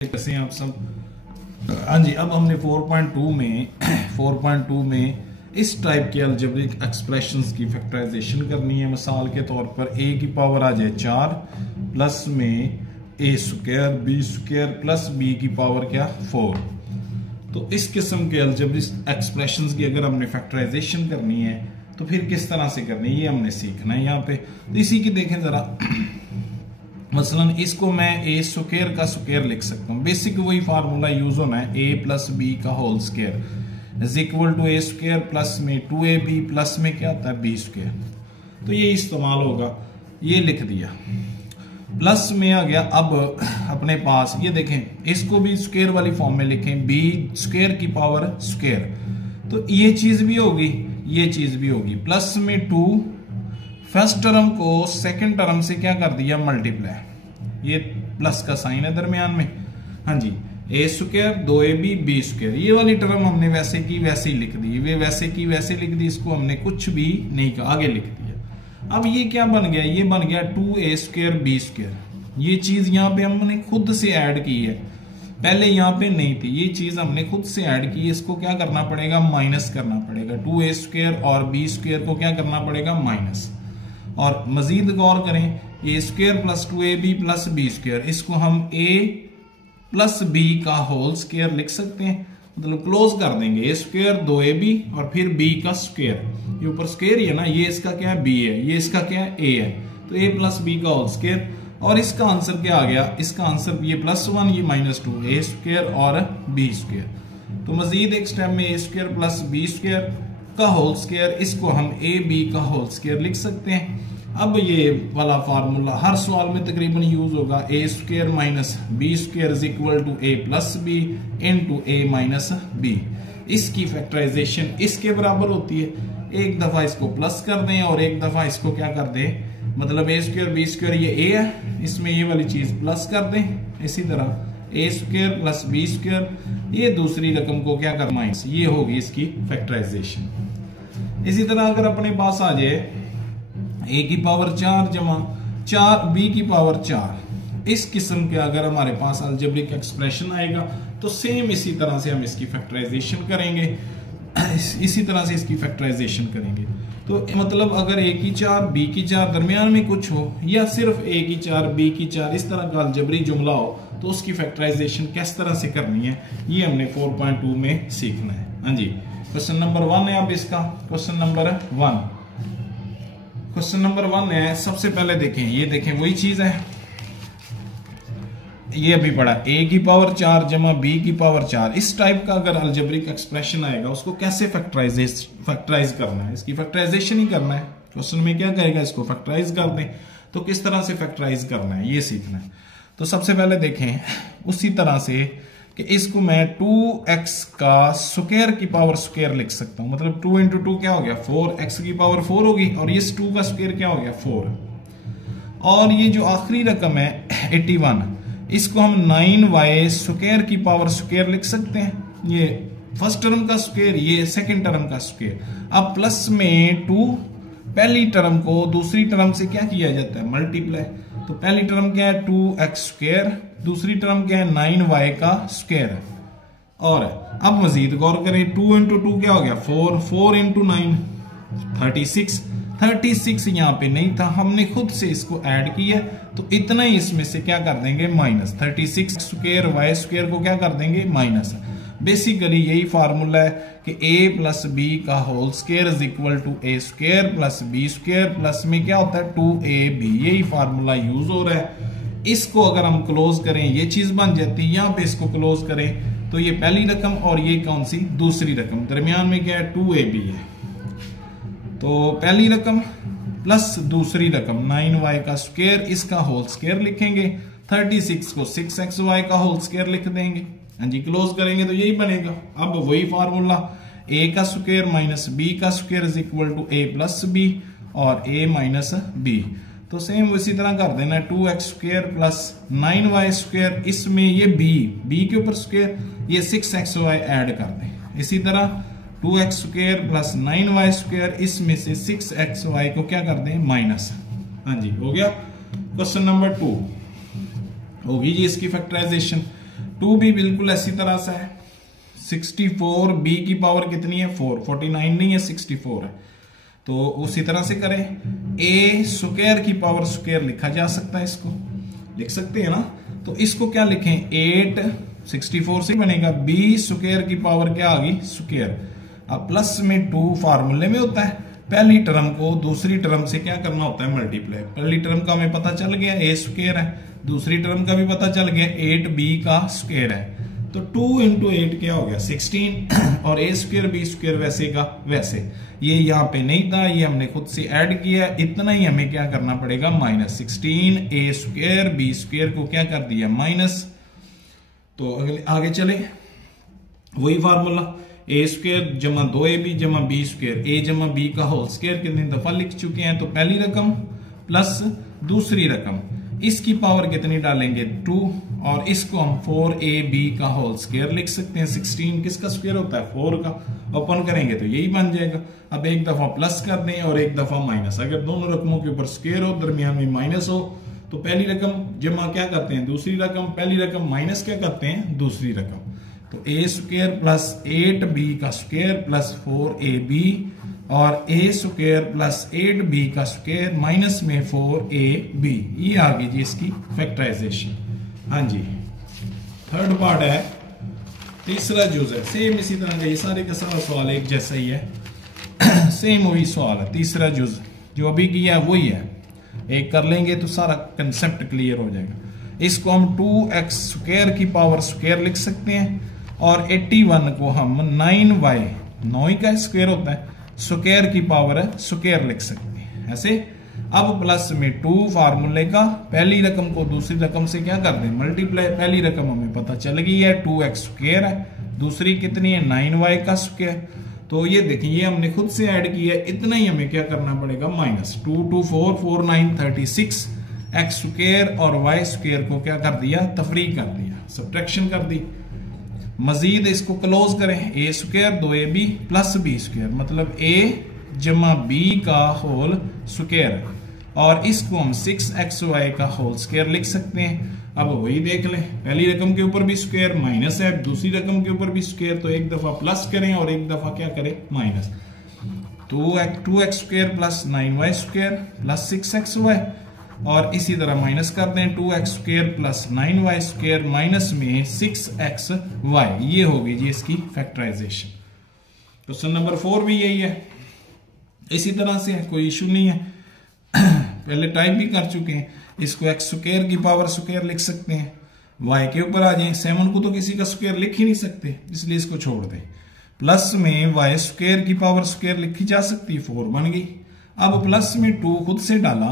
कैसे हैं आप सब। हाँ जी, अब हमने 4.2 में इस टाइप के अलजेब्रिक एक्सप्रेशंस की फैक्टराइजेशन करनी है। मिसाल के तौर पर a की पावर आ जाए 4 प्लस में a square b square plus b की पावर क्या 4। तो इस किस्म के अलजेब्रिक एक्सप्रेशंस की अगर हमने फैक्टराइजेशन करनी है तो फिर किस तरह से करनी है ये हमने सीखना है यहाँ पे। तो इसी की देखें जरा, मसलन इसको मैं a स्क्वायर का स्क्वायर लिख सकता हूँ। बेसिक वही फार्मूला यूज होना है, a प्लस बी का whole square is equal to a square plus में 2ab प्लस में क्या आता है b स्क्वायर। तो ये इस्तेमाल होगा, ये लिख दिया। प्लस में आ गया, अब अपने पास ये देखें, इसको भी स्क्वायर वाली फॉर्म में लिखें, b स्क्वायर की पावर स्क्वायर। तो ये चीज भी होगी, ये चीज भी होगी। प्लस में 2, फर्स्ट टर्म को सेकंड टर्म से क्या कर दिया मल्टीप्लाई, ये प्लस का साइन है दरमियान में। हाँ जी, a square 2ab b square, ये वाली टर्म हमने वैसे की वैसे ही लिख दी, वे वैसे की वैसे लिख दी, इसको हमने कुछ भी नहीं कहा, आगे लिख दिया। अब ये क्या बन गया, ये बन गया 2a स्क्वायर b स्क्वायर। ये चीज यहाँ पे हमने खुद से ऐड की है, पहले यहाँ पे नहीं थी, ये चीज हमने खुद से ऐड की। इसको क्या करना पड़ेगा, माइनस करना पड़ेगा। 2a स्क्वायर और b स्क्वायर को क्या करना पड़ेगा, माइनस। और मजीद गौर करें, a square plus 2ab plus b square, इसको हम a प्लस b का होल स्क्वायर लिख सकते हैं, मतलब क्लोज कर देंगे। a स्क्वायर 2ab और फिर b का स्क्वायर, ये ऊपर स्क्वायर ही है ना, ये इसका क्या है b है, ये इसका क्या है a है, तो a प्लस b का होल स्क्वायर। और इसका आंसर क्या आ गया, इसका आंसर ये +1 ये -2, a स्क्वायर और b स्क्वायर। तो मजीद एक स्टेप में a square plus b square का होल स्क्वायर, इसको हम ab का होल स्क्वायर लिख सकते हैं। अब ये वाला फार्मूला हर सवाल में तकरीबन यूज होगा, a square minus b square is equal to a plus b into a minus b। इसकी फैक्टराइजेशन इसके बराबर होती है, एक दफा इसको प्लस कर दें और एक दफा इसको क्या कर दें, मतलब a स्क्वायर b स्क्वायर ये a है, इसमें ये वाली चीज प्लस कर दें। इसी तरह a square plus b square, ये दूसरी रकम को क्या कर माइनस, ये होगी इसकी फैक्टराइजेशन। इसी तरह अगर अपने पास आ जाए a की पावर 4 जमा 4 b की पावर 4, इस किस्म के अगर हमारे पास अलजेब्रिक एक्सप्रेशन आएगा तो सेम इसी तरह से हम इसकी फैक्टराइजेशन करेंगे, इसी तरह से इसकी फैक्टराइजेशन करेंगे। तो मतलब अगर a की 4 b की 4 दरमियान में कुछ हो, या सिर्फ a की 4 b की 4 इस तरह का अलजेब्रिक जुमला हो, तो उसकी फैक्टराइजेशन किस तरह से करनी है ये हमने 4.2 में सीखना है। हाँ जी, क्वेश्चन नंबर 1 है अब इसका। क्वेश्चन नंबर 1 है, सबसे पहले देखें, ये देखें वही चीज है, ये अभी पढ़ा, a की पावर 4 जमा b की पावर 4। इस टाइप का अगर अलजेब्रिक एक्सप्रेशन आएगा उसको कैसे फैक्टराइज करना है, इसकी फैक्टराइजेशन ही करना है। क्वेश्चन में क्या कहेगा, इसको फैक्टराइज कर दें, तो किस तरह से फैक्टराइज करना है ये सीखना है। तो सबसे पहले देखें उसी तरह से कि इसको मैं 2x का स्क्वायर की पावर स्क्वायर लिख सकता हूं, मतलब 2 इंटू 2 क्या हो गया 4, x की पावर 4 होगी, और ये 2 का स्क्वायर क्या हो गया 4। और ये जो आखिरी रकम है 81, इसको हम 9y स्क्वायर की पावर स्क्वायर लिख सकते हैं। ये फर्स्ट टर्म का स्क्वायर, ये सेकंड टर्म का स्क्वायर। अब प्लस में 2, पहली टर्म को दूसरी टर्म से क्या किया जाता है, मल्टीप्लाई। तो पहली टर्म क्या है 2x स्क्वायर, दूसरी टर्म क्या है 9y का स्क्वायर। और अब मजीद गौर करें, 2 इंटू 2 क्या हो गया 4, 4 इंटू 9 36 यहाँ पे नहीं था, हमने खुद से इसको ऐड किया, तो इतना ही इसमें से क्या कर देंगे माइनस। 36 स्क्वायर y स्क्वायर को क्या कर देंगे माइनस। बेसिकली यही फार्मूला है कि a प्लस b का whole square is equal to a square plus b square plus में क्या होता है 2ab, यही फार्मूला यूज हो रहा है। इसको अगर हम क्लोज करें ये चीज बन जाती है, यहाँ पे इसको क्लोज करें तो ये पहली रकम और ये कौन सी दूसरी रकम, दरमियान में क्या है 2ab है, तो पहली रकम प्लस दूसरी रकम 9y का स्क्वायर, इसका होल स्क्वायर लिखेंगे, 36 को 6xy का होल स्क्वायर लिख देंगे। हाँ जी, क्लोज करेंगे तो यही बनेगा। अब वही फार्मूला, a का स्क्वायर माइनस b का square is equal to a plus b और a माइनस b। तो सेम इसी तरह कर देना, 2x square plus 9y square, इसमें ये b के ऊपर स्क्वायर, ये 6xy ऐड कर दें। इसी तरह 2x square plus 9y square, इसमें से 6xy को क्या कर दें माइनस। हाँ जी, हो गया। क्वेश्चन नंबर 2 होगी जी इसकी फैक्टराइजेशन। 2 भी बिल्कुल ऐसी तरह से है। 64 b की पावर कितनी है 4, 49 नहीं है 64 है। तो उसी तरह से करें, a स्क्वायर की पावर स्क्वायर लिखा जा सकता है, इसको लिख सकते हैं ना। तो इसको क्या लिखें 8 64 से बनेगा, b स्क्वायर की पावर क्या आ गई स्क्वायर। अब प्लस में 2 फार्मूले में होता है, पहली टर्म को दूसरी टर्म से क्या करना होता है मल्टीप्लाई। पहली टर्म का हमें पता चल गया a स्क्वायर है, दूसरी टर्म का भी पता चल गया 8b का स्क्वायर है। तो 2 इंटू 8 क्या हो गया 16 और a स्क्वायर b स्क्वायर वैसे का वैसे। ये यहाँ पे नहीं था, ये हमने खुद से ऐड किया, इतना ही हमें क्या करना पड़ेगा minus 16 a square b square को क्या कर दिया माइनस। तो आगे चले, वही फार्मूला a स्क्वायर जमा 2ab जमा b स्क्वायर, a जमा b का होल स्क्वायर कितनी दफा लिख चुके हैं। तो पहली रकम प्लस दूसरी रकम, इसकी पावर कितनी डालेंगे 2 और इसको हम 4ab का होल स्क्वायर लिख सकते हैं। 16 किसका स्क्वायर होता है 4 का, ओपन करेंगे तो यही बन जाएगा। अब एक दफा प्लस कर दें और एक दफा माइनस, अगर दोनों रकमों के ऊपर स्क्वायर हो दरमियान में माइनस हो तो पहली रकम जमा क्या करते हैं दूसरी रकम, पहली रकम माइनस क्या करते हैं दूसरी रकम। तो a स्क्वायर प्लस 8b का स्क्वायर प्लस 4ab और a स्क्वायर प्लस 8b का स्क्वायर माइनस में 4ab, ये आ गई जी इसकी फैक्टराइजेशन। हाँ जी, थर्ड पार्ट है, तीसरा जुज है, सेम इसी तरह का, ये सारे का सारा सवाल एक जैसा ही है, सेम वही सवाल है। तीसरा जुज जो अभी किया है वही है, एक कर लेंगे तो सारा कंसेप्ट क्लियर हो जाएगा। इसको हम 2x स्क्वायर की पावर स्क्वायर लिख सकते हैं और 81 को हम 9y 9 का स्क्वायर होता है स्क्वायर की पावर स्क्वायर लिख सकते हैं ऐसे। अब प्लस में 2 फार्मूले का, पहली रकम को दूसरी रकम से क्या कर दें मल्टीप्लाई। पहली रकम हमें पता चल गई है 2x स्क्वायर है, दूसरी कितनी है 9y का स्क्वायर। तो ये देखिए ये हमने खुद से ऐड किया है, इतना ही हमें क्या करना पड़ेगा माइनस 2 2 4 4 9 36 x स्क्वायर और y स्क्वायर को क्या कर दिया तफरीक कर दिया, सब्ट्रैक्शन कर दी। मजीद इसको क्लोज करें, a square 2ab plus b square मतलब a जमा b का होल स्क्वायर और इसको हम 6xy का होल स्क्वायर लिख सकते हैं। अब वही देख लें, पहली रकम के ऊपर भी स्क्वायर माइनस है, दूसरी रकम के ऊपर भी स्क्वायर, तो एक दफा प्लस करें और एक दफा क्या करें minus. 2x square plus 9y square plus 6xy और इसी तरह माइनस कर दें 2x square plus 9y square minus में 6xy, ये होगी जी इसकी फैक्टराइजेशन। क्वेश्चन नंबर 4 भी यही है, इसी तरह से कोई इशू नहीं है, पहले टाइप भी कर चुके हैं। इसको x स्क्वायर की पावर स्क्वायर लिख सकते हैं, y के ऊपर आ जाए, 7 को तो किसी का स्क्वायर लिख ही नहीं सकते इसलिए इसको छोड़ दें। प्लस में y स्क्वायर की पावर स्क्वायर लिखी जा सकती है, 4 बन गई। अब प्लस में 2 खुद से डाला,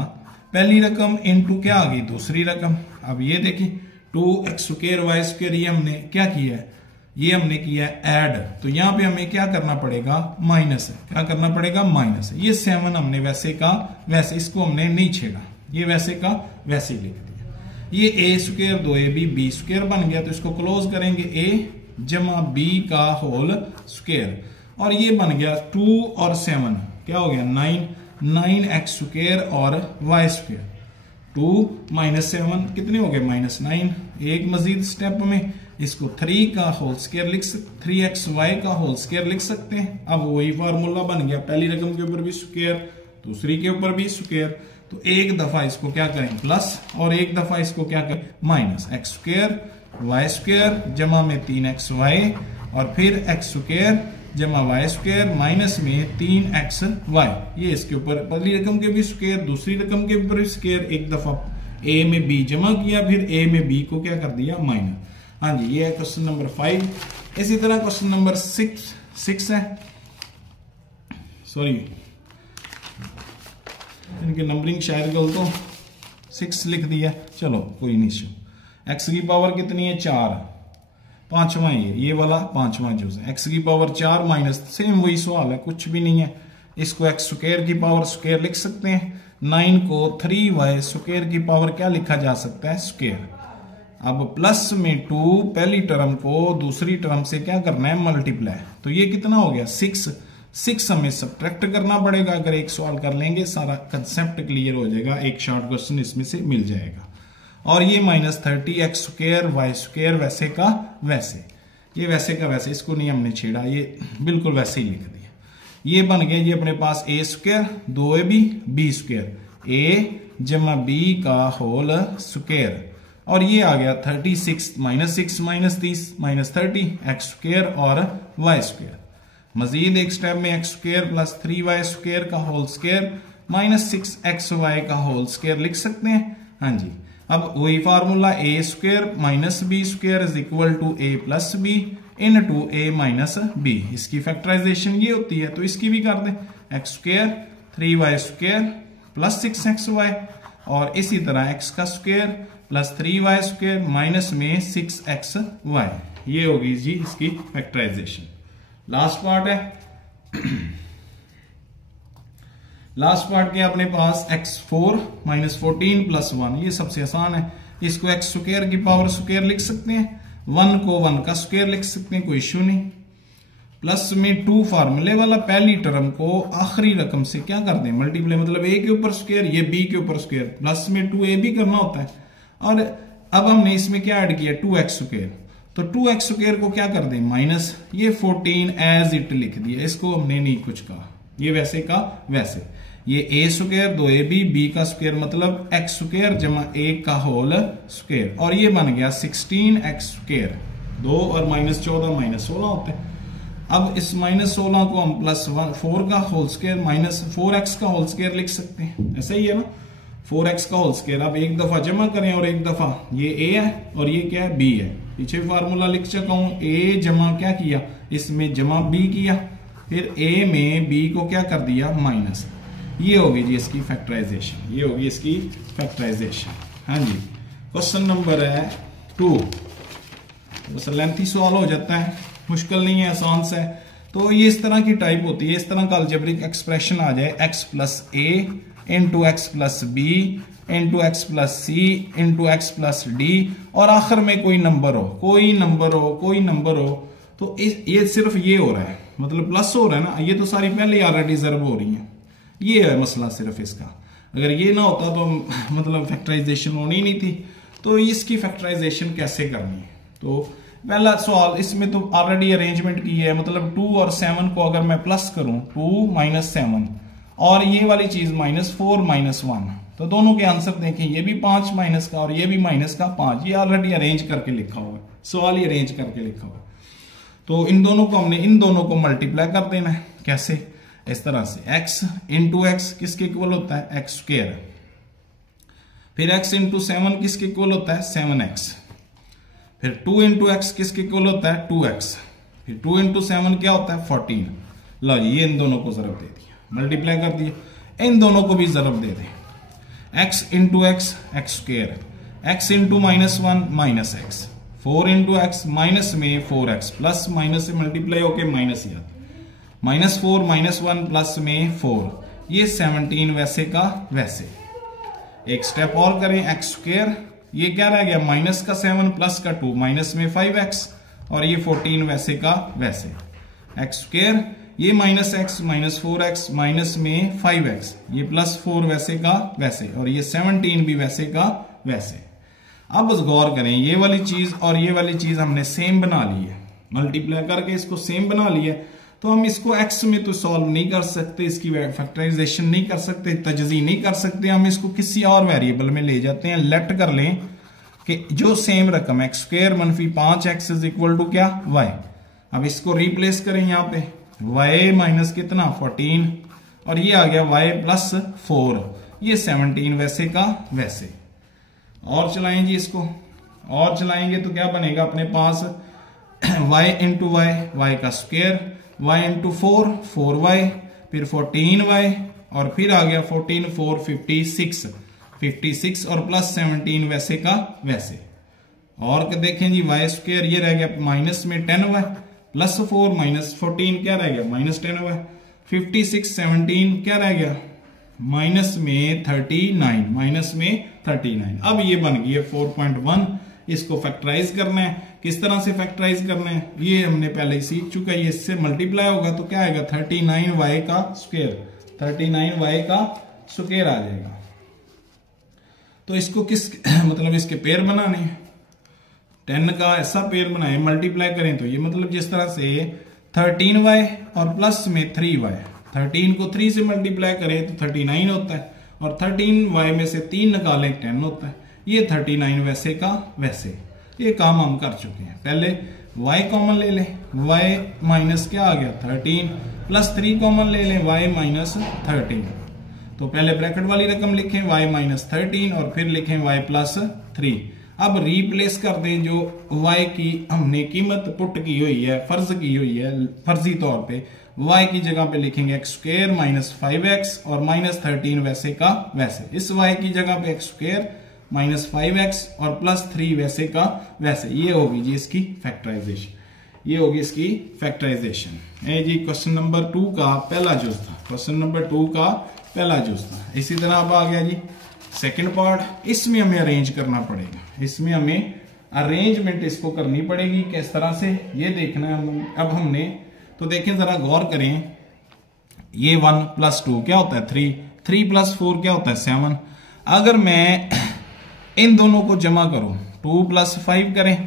पहली रकम इनटू क्या आ गई दूसरी रकम। अब ये देखिए 2x स्क्वायर y स्क्वायर ये हमने क्या किया है, ये हमने किया ऐड, तो यहाँ पे हमें क्या करना पड़ेगा माइनस है, क्या करना पड़ेगा माइनस है। ये 7 हमने वैसे का वैसे, इसको हमने नहीं छेड़ा, ये वैसे का वैसे ही लिख दिया। ये a square 2ab b square बन गया, तो इसको क्लोज करेंगे a जमा b का होल स्क्वायर और ये बन गया 2 और 7 क्या हो गया 9x स्क्वायर और y स्क्वायर। 2 माइनस 7 कितने हो गए -9। एक मजीद स्टेप में इसको 3 का होल स्क्वायर लिख सकते, 3xy का होल स्क्वायर लिख सकते हैं। अब वही फार्मूला बन गया, पहली रकम के ऊपर भी स्क्वायर दूसरी के ऊपर भी स्क्वायर, तो एक दफा इसको क्या करें प्लस और एक दफा इसको क्या करें minus. x square y square जमा में 3xy और फिर x स्क्वायर जमा y स्क्वायर माइनस में 3xy, ये इसके ऊपर पहली रकम के भी स्क्वायर दूसरी रकम के ऊपर स्क्वायर, एक दफा a में b जमा किया फिर a में b को क्या कर दिया माइनस। हाँ जी, ये है क्वेश्चन नंबर 5। इसी तरह क्वेश्चन नंबर 6 है, सॉरी इनके नंबरिंग शायद गलत हो, 6 लिख दिया, चलो कोई नहीं इशू। x की पावर कितनी है 4, पांचवा ये वाला पांचवा जूस है, x की पावर 4 माइनस, सेम वही सवाल है, कुछ भी नहीं है। इसको x स्क्वायर की पावर स्क्वायर लिख सकते हैं, 9 को 3y स्क्वायर की पावर क्या लिखा जा सकता है स्क्वायर। अब प्लस में 2 पहली टर्म को दूसरी टर्म से क्या करना है मल्टीप्लाई, तो ये कितना हो गया 6 हमें सब्ट्रैक्ट करना पड़ेगा। अगर एक सवाल कर लेंगे सारा कंसेप्ट क्लियर हो जाएगा, एक शॉर्ट क्वेश्चन इसमें से मिल जाएगा। और ये -30 एक्स स्क्वायर वाई स्क्वायर वैसे का वैसे, ये वैसे का वैसे, इसको नहीं हमने छेड़ा, ये बिल्कुल वैसे ही लिख दिया। ये बन गया जी अपने पास ए स्क्वायर 2ab बी स्क्वायर ए जमा बी का होल स्क्वायर, और ये आ गया 36 -6 -30 -30 एक्स स्क्वायर और वाई स्क्वायर। मजीद एक स्टेप में x square plus 3y square का होल स्क्वायर -6xy का होल स्क्वायर लिख सकते हैं। हाँ जी, अब वही formula A square minus B square is equal to A plus B into A minus B. इसकी फैक्टराइजेशन ये होती है, तो इसकी भी कर दें x square 3y square plus 6xy, और इसी तरह x का square plus 3y square minus में 6xy। ये होगी जी इसकी फैक्टराइजेशन। लास्ट पार्ट है, लास्ट पार्ट के अपने पास x4 -14 + 1, ये सबसे आसान है। इसको x स्क्वायर की पावर स्क्वायर लिख सकते हैं, 1 को 1 का स्क्वायर लिख सकते हैं, कोई इश्यू नहीं। प्लस में 2 फार्मूले वाला पहली टर्म को आखिरी रकम से क्या कर दें मल्टीप्लाई, मतलब a के ऊपर स्क्वायर, ये b के ऊपर स्क्वायर, प्लस में 2a भी करना होता है। और अब हमने इसमें क्या ऐड किया 2x स्क्वायर, तो 2x स्क्वायर को क्या कर दें माइनस, ये 14 एज इट लिख दिया, इसको हमने नहीं कुछ कहा, ये वैसे का वैसे। ये a स्क्वायर 2ab b का स्क्वायर मतलब x स्क्वायर जमा a का होल स्क्वायर, और ये बन गया 16x स्क्वायर, 2 और -14 -16 होते हैं। अब इस -16 को हम +4 का होल स्क्वायर -4x का होल स्क्वायर लिख सकते हैं, ऐसा ही है ना, 4x का होल स्क्वायर। अब एक दफा जमा करें और एक दफा, ये a है और ये क्या है b है, पीछे फार्मूला लिख चुका हूं, a जमा क्या किया इसमें जमा b किया, फिर a में b को क्या कर दिया माइनस। ये होगी जी इसकी फैक्टराइजेशन, ये होगी इसकी फैक्टराइजेशन। हाँ जी, क्वेश्चन नंबर है 2, बस लेंथी सवाल हो जाता है, मुश्किल नहीं है, आसान से। तो ये इस तरह की टाइप होती है, इस तरह का अलजेब्रिक एक्सप्रेशन आ जाए x + a into x + b into x + c into x + d, और आखिर में कोई नंबर हो, कोई नंबर हो, कोई नंबर हो, तो ये सिर्फ ये हो रहा है, मतलब प्लस हो रहा है ना, ये तो सारी पहले ऑलरेडी ज़रब हो रही है, ये है मसला सिर्फ इसका। अगर ये ना होता तो मतलब फैक्टराइजेशन होनी नहीं थी। तो इसकी फैक्टराइजेशन कैसे करनी है, तो पहला सवाल इसमें तो ऑलरेडी अरेंजमेंट की है, मतलब 2 और 7 को अगर मैं प्लस करूं 2 - 7 और ये वाली चीज -4 - 1, तो दोनों के आंसर देखें, ये भी 5 माइनस का और ये भी माइनस का 5, ये ऑलरेडी अरेंज करके लिखा हुआ है, सवाल ही अरेंज करके लिखा हुआ है। तो इन दोनों को हमने इन दोनों को मल्टीप्लाई कर देना है, कैसे, इस तरह से x इंटू एक्स किसके इक्वल होता है एक्स स्क्वायर, फिर x इंटू 7 किसके इक्वल होता है 7x, फिर 2 इंटू एक्स किसके इक्वल होता है 2x, फिर 2 इंटू 7 क्या होता है 14। लो जी, ये इन दोनों को जरब दे दिया, मल्टीप्लाई कर दिया, इन दोनों को भी जरब दे दें, x into x x square, x into -1 -x, 4 into x minus में 4x, प्लस माइनस से मल्टीप्लाई होके माइनस ही आता, -4 -1 प्लस में 4, ये 17 वैसे का वैसे। एक स्टेप और करें, एक्स स्क्वायर, ये क्या रह गया माइनस का 7 प्लस का 2 माइनस में 5x, और ये 14 वैसे का वैसे। एक्स स्क्वायर, ये -x -4x माइनस में 5x, ये +4 वैसे का वैसे, और ये 17 भी वैसे का वैसे। अब बस गौर करें, ये वाली चीज और ये वाली चीज हमने सेम बना ली है, मल्टीप्लाई करके इसको सेम बना लिया, तो हम इसको x में तो सॉल्व नहीं कर सकते, इसकी फैक्टराइजेशन नहीं कर सकते, तजज़ी नहीं कर सकते, हम इसको किसी और वेरिएबल में ले जाते हैं। लेट कर लें कि जो सेम रकम x square -5x is equal to क्या y। अब इसको रिप्लेस करें यहाँ पे, y माइनस कितना 14, और ये आ गया y + 4, ये 17 वैसे का वैसे। और चलाएं जी इसको, और चलाएंगे तो क्या बनेगा अपने पास y इंटू y का स्क्वायर, y इंटू 4 4y, फिर 14y, और फिर आ गया 14 4 56 और प्लस 17 वैसे का वैसे। और देखें जी y स्क्वायर, ये रह गया माइनस में 10y, प्लस 4 -14 क्या रह गया -10y, 56 17 क्या रह गया माइनस में 39। अब ये बन गई है 4.1। इसको फैक्टराइज करना है, किस तरह से फैक्टराइज करना है ये हमने पहले ही सीख चुका है। ये इससे मल्टीप्लाई होगा तो क्या आएगा 39y का स्क्वायर, 39y का स्क्वायर आ जाएगा। तो इसको किस मतलब इसके पेयर बनाने हैं, 10 का ऐसा पेयर बनाए, मल्टीप्लाई करें तो ये मतलब जिस तरह से 13y और प्लस में 3y, 13 को 3 से मल्टीप्लाई करें तो 39 होता है, और 13y में से 3 निकालें 10 होता है। ये 39 वैसे का वैसे, ये काम हम कर चुके हैं। पहले y कॉमन ले लें, y माइनस क्या आ गया 13, प्लस 3 कॉमन ले लें, y माइनस 13। तो पहले ब्रैकेट वाली रकम लिखें y माइनस 13 और फिर लिखें y प्लस 3। अब रिप्लेस कर दें जो y की हमने कीमत पुट की हुई है, फर्ज की हुई है फर्जी तौर पे, y की जगह पे लिखेंगे एक्स स्क्वायर माइनस 5x और माइनस 13 वैसे का वैसे। इस y की जगह पे एक्स स्क्वायर माइनस 5x और प्लस 3 वैसे का वैसे। ये होगी जी इसकी फैक्टराइजेशन, ये होगी इसकी फैक्टराइजेशन। ये जी क्वेश्चन नंबर 2 का पहला जुज था, क्वेश्चन नंबर 2 का पहला जुज था। इसी तरह अब आ गया जी सेकंड पार्ट। इसमें हमें अरेंज करना पड़ेगा, इसमें हमें अरेंजमेंट इसको करनी पड़ेगी किस तरह से, ये देखना है अब हमने। तो देखें जरा गौर करें, ये 1 प्लस 2 क्या होता है 3, 3 प्लस 4 क्या होता है 7। अगर मैं इन दोनों को जमा करूं, 2 प्लस 5 करें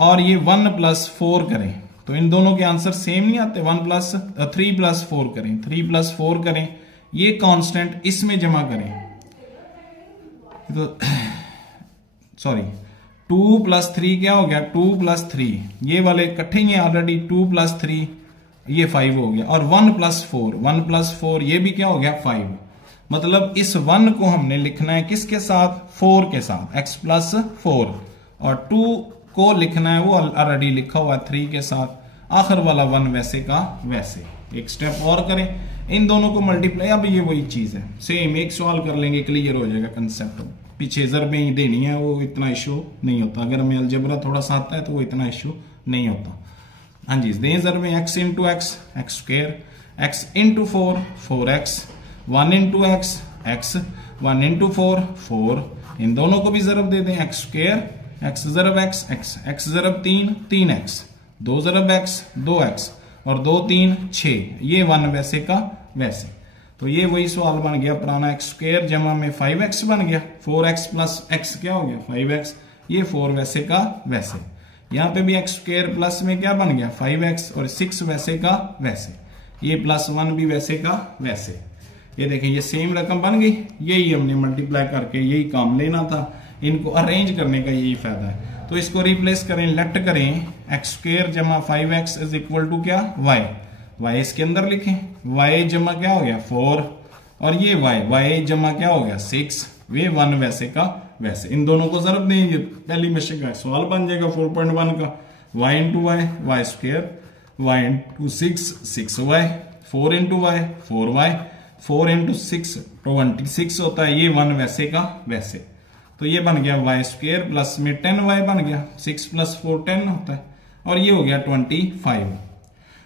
और ये 1 प्लस 4 करें, तो इन दोनों के आंसर सेम नहीं आते। 3 प्लस 4 करें, 3 प्लस 4 करें, ये कांस्टेंट इसमें जमा करें तो सॉरी 2 प्लस 3 क्या हो गया 2 प्लस 3, ये वाले इकट्ठे ही ऑलरेडी 2 प्लस 3 ये 5 हो गया, और 1 प्लस 4, 1 प्लस 4 ये भी क्या हो गया 5। मतलब इस 1 को हमने लिखना है किसके साथ 4 के साथ, x प्लस 4, और 2 को लिखना है वो ऑलरेडी लिखा हुआ 3 के साथ, आखिर वाला 1 वैसे का वैसे। एक स्टेप और करें, इन दोनों को मल्टीप्लाई, अब ये वही चीज है सेम, एक सवाल कर लेंगे क्लियर हो जाएगा कंसेप्ट। पीछे ज़रबें ही देनी है, वो इतना इशू नहीं होता, अगर हमें अलजेब्रा थोड़ा सा आता है तो वो इतना इशू नहीं होता। हाँ जी, दें ज़रबें x into x x square, x into 4 4x, 1 into x x, 1 into 4 4, इन दोनों को भी ज़रब दे दें एक्स स्क्वायर, एक्स ज़रब एक्स एक्स, एक्स ज़रब 3 3x, 2 ज़रब एक्स 2x और 2 3 6, ये 1 वैसे का वैसे। तो ये वही सवाल बन गया पुराना, एक्स स्क्वायर जमा में 5x बन गया, 4x प्लस x क्या हो गया 5x, ये 4 वैसे का वैसे। यहाँ पे भी एक्स स्क्वायर प्लस में क्या बन गया 5x और 6 वैसे का वैसे, ये प्लस 1 भी वैसे का वैसे। ये देखें ये सेम रकम बन गई, यही हमने मल्टीप्लाई करके यही काम लेना था, इनको अरेंज करने का यही फायदा है। तो इसको रिप्लेस करें, लेट करें एक्स स्क्वायर जमा 5x इज इक्वल टू क्या y इसके अंदर लिखें, y जमा क्या हो गया 4 और ये y जमा क्या हो गया 6, वे 1 वैसे का वैसे। इन दोनों को जरूरत नहीं, ये पहली मिशन का सवाल बन जाएगा 4.1 का, y into Y square, y into 6y, 4 into Y 4y, 4 into 6 26 होता है, ये 1 वैसे का वैसे। तो ये बन गया y स्क्वायर प्लस में 10y बन गया, 6 प्लस 4 10 होता है, और ये हो गया 25।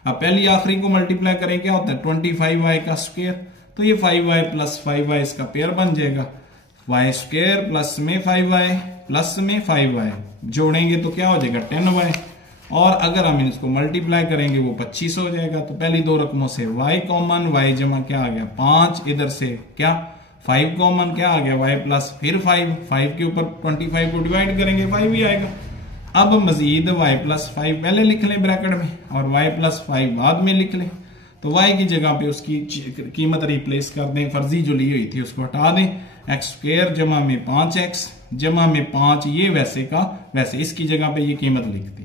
अब पहली आखिरी को मल्टीप्लाई करें क्या होता है 25y का स्क्वायर, तो ये 5y प्लस 5y इसका पेयर बन जाएगा, y स्क्वायर प्लस में 5y प्लस में 5y जोड़ेंगे तो क्या हो जाएगा 10y, और अगर हम इसको मल्टीप्लाई करेंगे वो 25 हो जाएगा। तो पहली दो रकमों से y कॉमन, y जमा क्या आ गया 5, इधर से क्या 5 कॉमन, क्या आ गया y प्लस फिर 5 के ऊपर 25 को डिवाइड करेंगे 5 ही आएगा। अब मजीद y प्लस 5 पहले लिख लें ब्रैकेट में और y प्लस 5 बाद में लिख लें, तो y की जगह पे उसकी कीमत रिप्लेस कर दें, फर्जी जो ली हुई थी उसको हटा दें, एक्स स्क्वायर जमा में 5x जमा में 5, ये वैसे का वैसे, इसकी जगह पे ये कीमत लिख दी,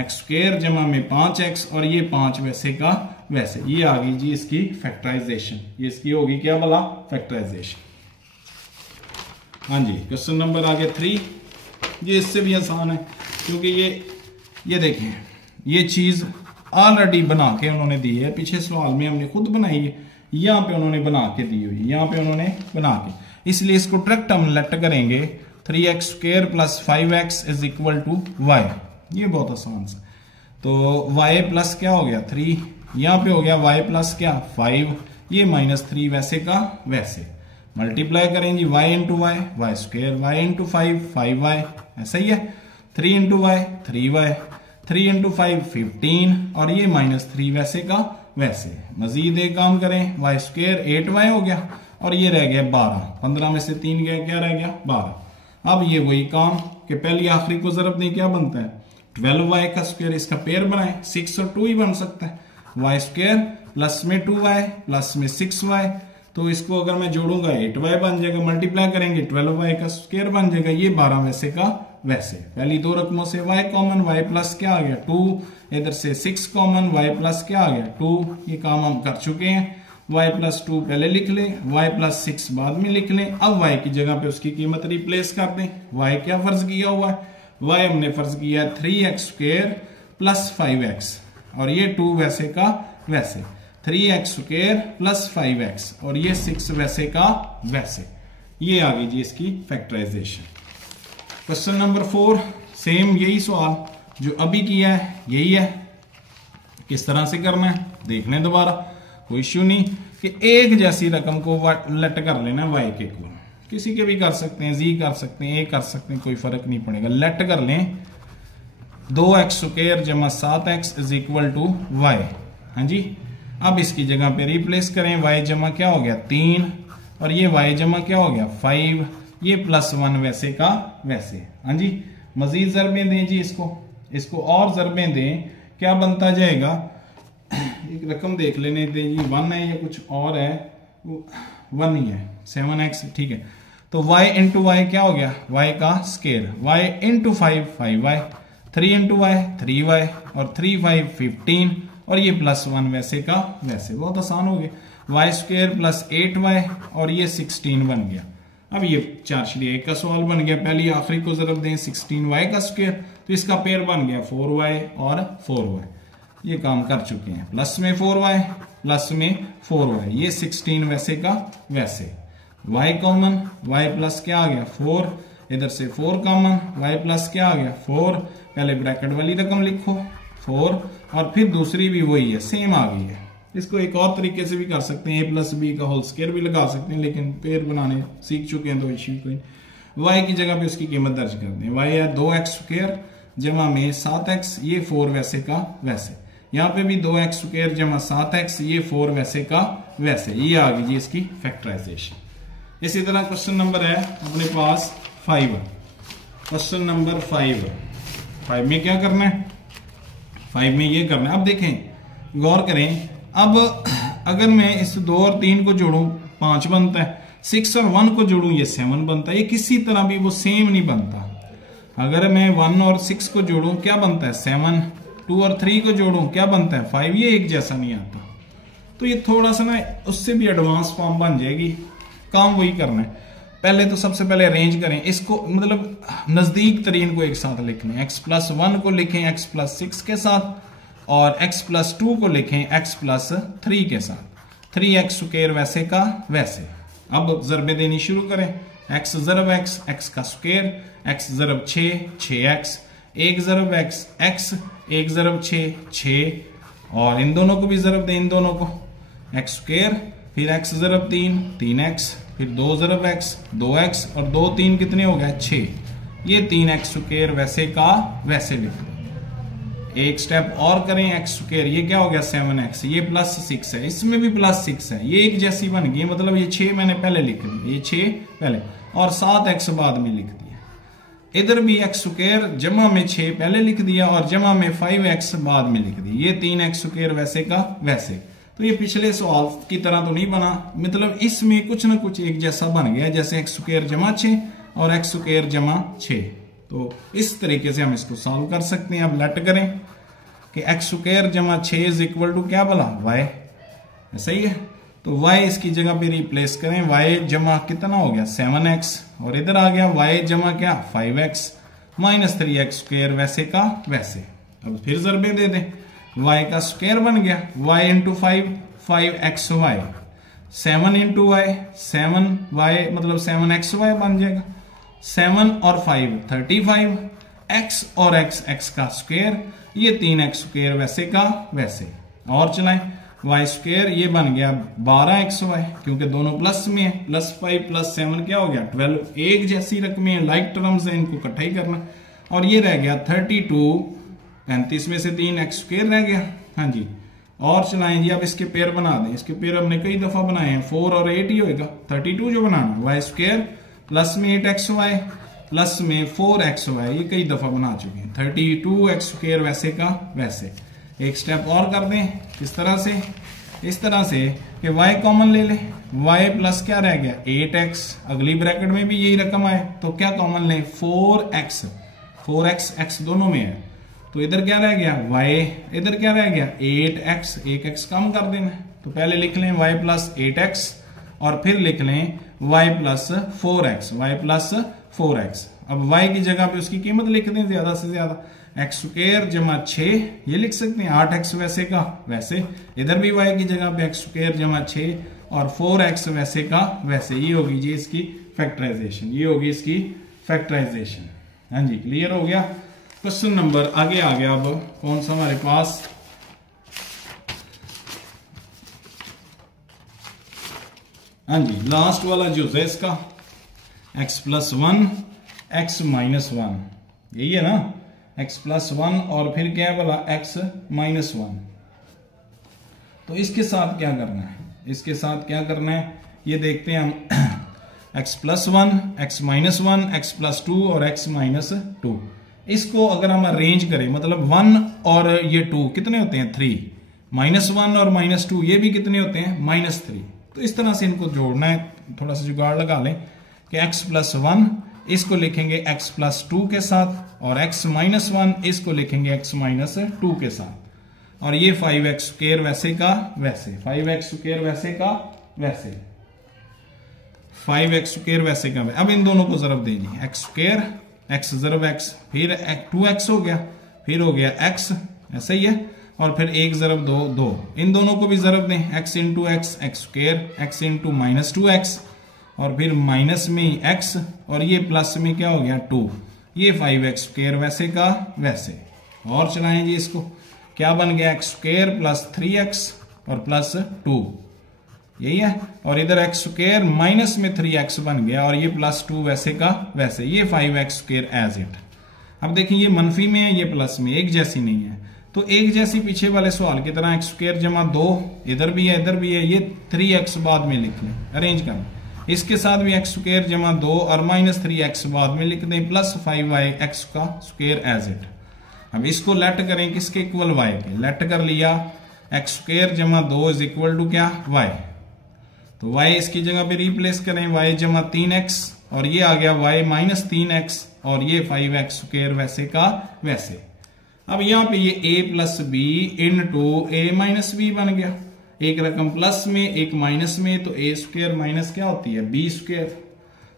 एक्स स्क्वायर जमा में 5x और ये 5 वैसे का वैसे। ये आ गई जी इसकी फैक्टराइजेशन, ये इसकी होगी क्या भला फैक्टराइजेशन। हाँ जी, क्वेश्चन नंबर आ गया 3, ये इससे भी आसान है क्योंकि ये देखें ये चीज ऑलरेडी बना के उन्होंने दी है, पीछे सवाल में हमने खुद बनाई है, यहाँ पे उन्होंने बना के दी हुई, यहाँ पे उन्होंने बना के, इसलिए इसको डायरेक्ट हम लेट करेंगे 3x square plus 5x is equal to y, ये बहुत आसान सा। तो y प्लस क्या हो गया 3, यहाँ पे हो गया y प्लस क्या 5, ये माइनस 3 वैसे का वैसे, मल्टीप्लाई करें जी y into Y square, y into 5y, ऐसा ही है, 3 इंटू वाई 3y, 3 इंटू 5 15 और ये माइनस 3 वैसे का वैसे। मजीद एक काम करें, y स्क्वायर 8y हो गया और ये रह गया 12। 15 में से 3 गया, क्या रह गया 12। अब ये वही काम कि पहली आखिरी को जरब दें, क्या बनता है 12y का स्क्वायर, इसका पेयर बनाए 6 और 2 ही बन सकता है। वाई स्क्वायर प्लस में 2y प्लस में 6y, तो इसको अगर मैं जोड़ूंगा 8y बन जाएगा, मल्टीप्लाई करेंगे 12y का स्क्वायर बन जाएगा। ये 12 वैसे का वैसे, पहली दो रकमों से y कॉमन, y प्लस क्या आ गया 2, इधर से 6 कॉमन, y प्लस क्या आ गया 2। ये काम हम कर चुके हैं। y प्लस 2 पहले लिख लें, y प्लस 6 बाद में लिख लें। अब y की जगह पे उसकी कीमत रिप्लेस कर दें। y क्या फर्ज किया हुआ है, y हमने फर्ज किया 3x स्क्वायर प्लस 5x, और ये 2 वैसे का वैसे, 3x स्क्वायर प्लस 5x, और ये 6 वैसे का वैसे। ये आ गई जी इसकी फैक्टराइजेशन। क्वेश्चन नंबर 4, सेम यही सवाल जो अभी किया है यही है। किस तरह से करना है देख लें दोबारा, कोई इश्यू नहीं। कि एक जैसी रकम को लेट कर लेना y के को, किसी के भी कर सकते हैं, z कर सकते हैं, a कर सकते हैं, कोई फर्क नहीं पड़ेगा। लेट कर लें 2x स्क्वायर जमा 7x is equal to y। हाँ जी, अब इसकी जगह पे रिप्लेस करें, y जमा क्या हो गया 3, और ये y जमा क्या हो गया 5, ये प्लस 1 वैसे का वैसे। हाँ जी, मजीद जरबें दें जी, इसको और जरबें दें, क्या बनता जाएगा। एक रकम देख लेने दें जी, 1 है या कुछ और है, 1 ही है, 7x ठीक है। तो y इंटू वाई क्या हो गया, y का square, y into 5 5y, 3 into y 3y, और 3 5 15, और ये प्लस 1 वैसे का वैसे। बहुत आसान हो गया। y स्क्वायर प्लस 8y, और ये 16 बन गया। अब ये 4/1 का सवाल बन गया। पहली आखिरी को जरब दें 16y का स्क्वायर, तो इसका पेयर बन गया 4y और 4y। ये काम कर चुके हैं। प्लस में 4y प्लस में 4y, ये 16 वैसे का वैसे। y कॉमन, y प्लस क्या आ गया 4, इधर से 4 कॉमन, y प्लस क्या आ गया 4, पहले ब्रैकेट वाली रकम लिखो 4, और फिर दूसरी भी वही है, सेम आ गई है। इसको एक और तरीके से भी कर सकते हैं, a प्लस बी का होल स्क्वायर भी लगा सकते हैं, लेकिन पेयर बनाने सीख चुके हैं तो इश्यू कोई। y की जगह पे उसकी कीमत दर्ज कर दें। y है 2x स्क्वायर जमा में 7x, ये 4 वैसे का वैसे। यहाँ पे भी 2x स्क्वायर जमा 7x, ये 4 वैसे का वैसे। ये आ गई जी इसकी फैक्टराइजेशन। इसी तरह क्वेश्चन नंबर है अपने पास 5। क्वेश्चन नंबर 5 में क्या करना है, 5 में ये करना है। अब देखें गौर करें, अब अगर मैं इस 2 और 3 को जोड़ूं 5 बनता है, 6 और 1 को जोड़ूं ये 7 बनता है। ये किसी तरह भी वो सेम नहीं बनता। अगर मैं 1 और 6 को जोड़ूं क्या बनता है 7, 2 और 3 को जोड़ूं क्या बनता है 5, ये एक जैसा नहीं आता। तो ये थोड़ा सा ना उससे भी एडवांस फॉर्म बन जाएगी। काम वही करना है। पहले तो सबसे पहले अरेंज करें इसको, मतलब नजदीक तरीन को एक साथ लिख लें। x प्लस 1 को लिखें x प्लस 6 के साथ, और x प्लस 2 को लिखें x प्लस 3 के साथ। 3x स्क्वायर वैसे का वैसे। अब जरबे देनी शुरू करें। x जरब x, x का स्क्वायर, x जरब 6 6x, 1 जरब x x, 1 जरब 6 6, और इन दोनों को भी जरब दें, इन दोनों को x स्क्वायर, फिर x जरब 3 3x, फिर 2 जरब x 2x, और 2 3 कितने हो गए 6। ये 3x स्क्वायर वैसे का वैसे लिख लो। एक स्टेप और करें, x स्क्वायर ये क्या हो गया 7x, ये प्लस 6 है, इसमें भी प्लस 6 है, ये एक जैसी बन गई। मतलब ये 6 मैंने पहले लिख दिया, ये 6 पहले, और 7x बाद में लिख दिया। इधर भी x स्क्वायर जमा में 6 पहले लिख दिया, और जमा में 5x बाद में लिख दिया। ये 3x स्क्वायर वैसे का वैसे। तो ये पिछले सवाल की तरह तो नहीं बना, मतलब इसमें कुछ ना कुछ एक जैसा बन गया, जैसे x स्क्वायर जमा 6 और x स्क्वायर जमा 6। तो इस तरीके से हम इसको सॉल्व कर सकते हैं। अब लेट करें कि x स्क्वायर जमा 6 इज इक्वल टू क्या बोला y, सही है। तो y इसकी जगह पे रिप्लेस करें, y जमा कितना हो गया 7x, और इधर आ गया y जमा क्या 5x माइनस 3x स्क्वायर वैसे का वैसे। अब फिर जरबे दे दें, y का स्क्वायर बन गया y into 5 5xy, 7 into y 7y मतलब 7xy बन जाएगा। 7 और 5 35, x और x का स्क्वायर, ये 3x स्क्वायर वैसे का वैसे। और चलाएं, y स्क्वायर ये बन गया 12xy, क्योंकि दोनों प्लस में है, प्लस 5 प्लस 7 क्या हो गया 12। एक जैसी रकमें हैं, लाइक टर्म्स हैं, इनको इकट्ठा ही करना। और ये रह गया 32, 35 में से 3x स्क्वायर रह गया। हाँ जी, और चलाएं जी। अब इसके पेयर बना दें, इसके पेयर हमने कई दफा बनाए हैं, 4 और 8 ही होएगा, 32 जो बनाना, वाई स्क्वायर प्लस में 8xy प्लस में 4xy, ये कई दफा बना चुके हैं, 32x स्क्वायर वैसे का वैसे। एक स्टेप और कर दें, किस तरह से, इस तरह से कि y कॉमन ले ले, y प्लस क्या रह गया 8x, अगली ब्रैकेट में भी यही रकम आए तो क्या कॉमन ले 4x, 4x x दोनों में है, तो इधर क्या रह गया y, इधर क्या रह गया 8x, 1x कम कर देना, तो पहले लिख लें y प्लस 8x और फिर लिख लें y plus 4x, y plus 4x। अब y की जगह पे उसकी कीमत लिख दें ज्यादा से ज्यादा, एक्स स्क्वायर जमा 6, ये लिख सकते हैं 8x वैसे का वैसे, इधर भी y की जगह पे एक्स स्क्वायर जमा 6 और 4x वैसे का वैसे, ये होगी जी इसकी फैक्टराइजेशन, ये होगी इसकी फैक्टराइजेशन। हाँ जी, क्लियर हो गया। क्वेश्चन नंबर आगे आ गया, अब कौन सा हमारे पास, हाँ जी लास्ट वाला जो है इसका x प्लस 1 x माइनस 1, यही है ना, x प्लस 1 और फिर क्या है बोला x माइनस 1। तो इसके साथ क्या करना है, इसके साथ क्या करना है ये देखते हैं हम। x plus 1 x minus 1 x plus 2 और x माइनस 2, इसको अगर हम अरेंज करें, मतलब 1 और ये 2 कितने होते हैं 3, माइनस 1 और माइनस 2 ये भी कितने होते हैं माइनस 3। तो इस तरह से इनको जोड़ना है, थोड़ा सा जुगाड़ लगा लें कि x प्लस 1 इसको लिखेंगे x प्लस 2 के साथ और x माइनस 1 इसको लिखेंगे x माइनस 2 के साथ, और ये 5x स्क्वायर वैसे का वैसे, 5x स्क्वायर वैसे का वैसे, 5x स्क्वायर वैसे का वैसे। अब इन दोनों को जरब देंगे, x स्क्वायर x जरब x, फिर 2x हो गया, फिर हो गया x, ऐसा ही है, और फिर 1 जरब 2 2, इन दोनों को भी जरब दें, x into x x square, x into minus 2x और फिर माइनस में x और ये प्लस में क्या हो गया 2, ये 5x स्क्वायर वैसे का वैसे। और चलाएं जी इसको, क्या बन गया x स्क्वायर प्लस 3x और प्लस 2, यही है, और इधर x स्क्वायर माइनस में 3x बन गया और ये प्लस 2 वैसे का वैसे, ये 5x स्क्वायर एज इट। अब देखिए ये मनफी में है, ये प्लस में, एक जैसी नहीं है, तो एक जैसी पीछे वाले सवाल की तरह x स्क्वायर जमा 2 इधर भी है इधर भी है, ये 3x बाद में लिख लें, अरेंज करें, इसके साथ भी x स्क्वायर जमा 2 और माइनस 3x बाद में लिख दें प्लस 5y(x) का स्क्वायर एज इट। अब इसको लेट करें किसके इक्वल y के, लेट कर लिया x स्क्वायर जमा 2 इज इक्वल टू क्या y, तो y इसकी जगह पे रिप्लेस करें, y जमा 3x और ये आ गया y माइनस 3x और ये 5x स्क्वायर वैसे का वैसे। अब यहाँ पे ये a plus B into a minus B बन गया, एक रकम प्लस में एक माइनस में, तो a स्क्वायर माइनस क्या होती है b स्क्वायर,